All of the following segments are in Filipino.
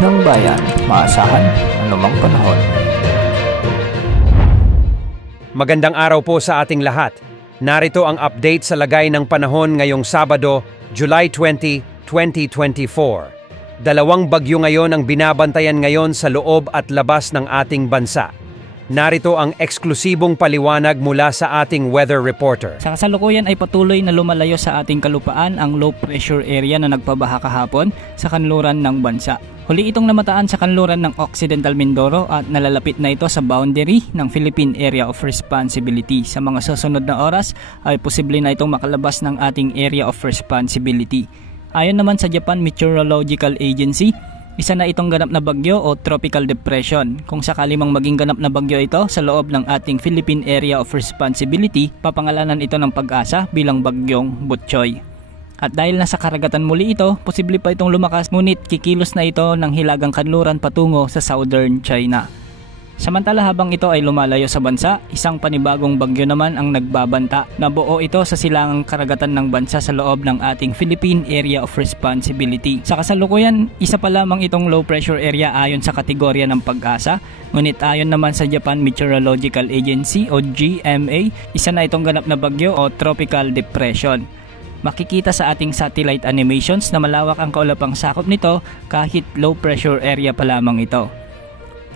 ng bayan, maasahan anumang panahon. Magandang araw po sa ating lahat. Narito ang update sa lagay ng panahon ngayong Sabado, July 20, 2024. Dalawang bagyo ngayon ang binabantayan ngayon sa loob at labas ng ating bansa. Narito ang eksklusibong paliwanag mula sa ating weather reporter. Sa kasalukuyan ay patuloy na lumalayo sa ating kalupaan ang low pressure area na nagpabaha kahapon sa kanluran ng bansa. Huli itong namataan sa kanluran ng Occidental Mindoro at nalalapit na ito sa boundary ng Philippine Area of Responsibility. Sa mga susunod na oras ay posible na itong makalabas ng ating Area of Responsibility. Ayon naman sa Japan Meteorological Agency, isa na itong ganap na bagyo o tropical depression. Kung sakali mang maging ganap na bagyo ito sa loob ng ating Philippine Area of Responsibility, papangalanan ito ng Pag-asa bilang bagyong Butchoy. At dahil nasa karagatan muli ito, posible pa itong lumakas, ngunit kikilos na ito ng hilagang kanluran patungo sa southern China. Samantala habang ito ay lumalayo sa bansa, isang panibagong bagyo naman ang nagbabanta na buo ito sa silangang karagatan ng bansa sa loob ng ating Philippine Area of Responsibility. Sa kasalukuyan, isa pa lamang itong low pressure area ayon sa kategorya ng Pag-asa, ngunit ayon naman sa Japan Meteorological Agency o GMA, isa na itong ganap na bagyo o tropical depression. Makikita sa ating satellite animations na malawak ang kaulapang sakop nito kahit low pressure area pa lamang ito.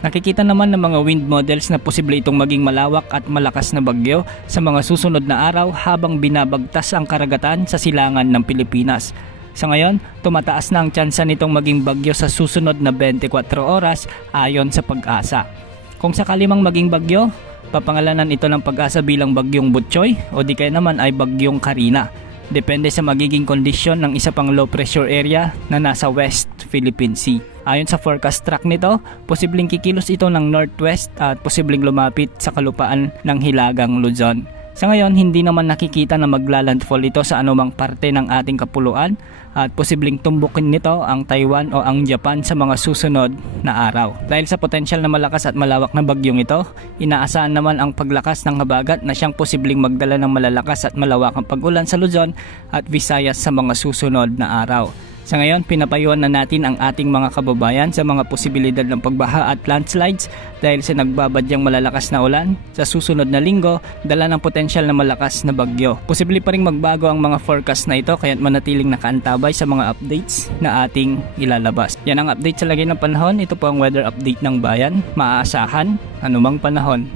Nakikita naman ng mga wind models na posible itong maging malawak at malakas na bagyo sa mga susunod na araw habang binabagtas ang karagatan sa silangan ng Pilipinas. Sa ngayon, tumataas na ang tsansa nitong maging bagyo sa susunod na 24 oras ayon sa Pag-asa. Kung sakali mang maging bagyo, papangalanan ito ng Pag-asa bilang bagyong Butchoy o di kaya naman ay bagyong Karina. Depende sa magiging kondisyon ng isa pang low pressure area na nasa West Philippine Sea. Ayon sa forecast track nito, posibleng kikilos ito ng northwest at posibleng lumapit sa kalupaan ng Hilagang Luzon. Sa ngayon, hindi naman nakikita na maglalandfall ito sa anumang parte ng ating kapuluan at posibleng tumbukin nito ang Taiwan o ang Japan sa mga susunod na araw. Dahil sa potensyal na malakas at malawak na bagyong ito, inaasahan naman ang paglakas ng habagat na siyang posibleng magdala ng malalakas at malawakang pag-ulan sa Luzon at Visayas sa mga susunod na araw. Sa ngayon, pinapayuhan na natin ang ating mga kababayan sa mga posibilidad ng pagbaha at landslides dahil sa nagbabadyang malalakas na ulan sa susunod na linggo, dala ng potensyal na malakas na bagyo. Posible pa ring magbago ang mga forecast na ito kaya't manatiling nakaantabay sa mga updates na ating ilalabas. Yan ang update sa lagay ng panahon. Ito po ang weather update ng bayan. Maaasahan anumang panahon.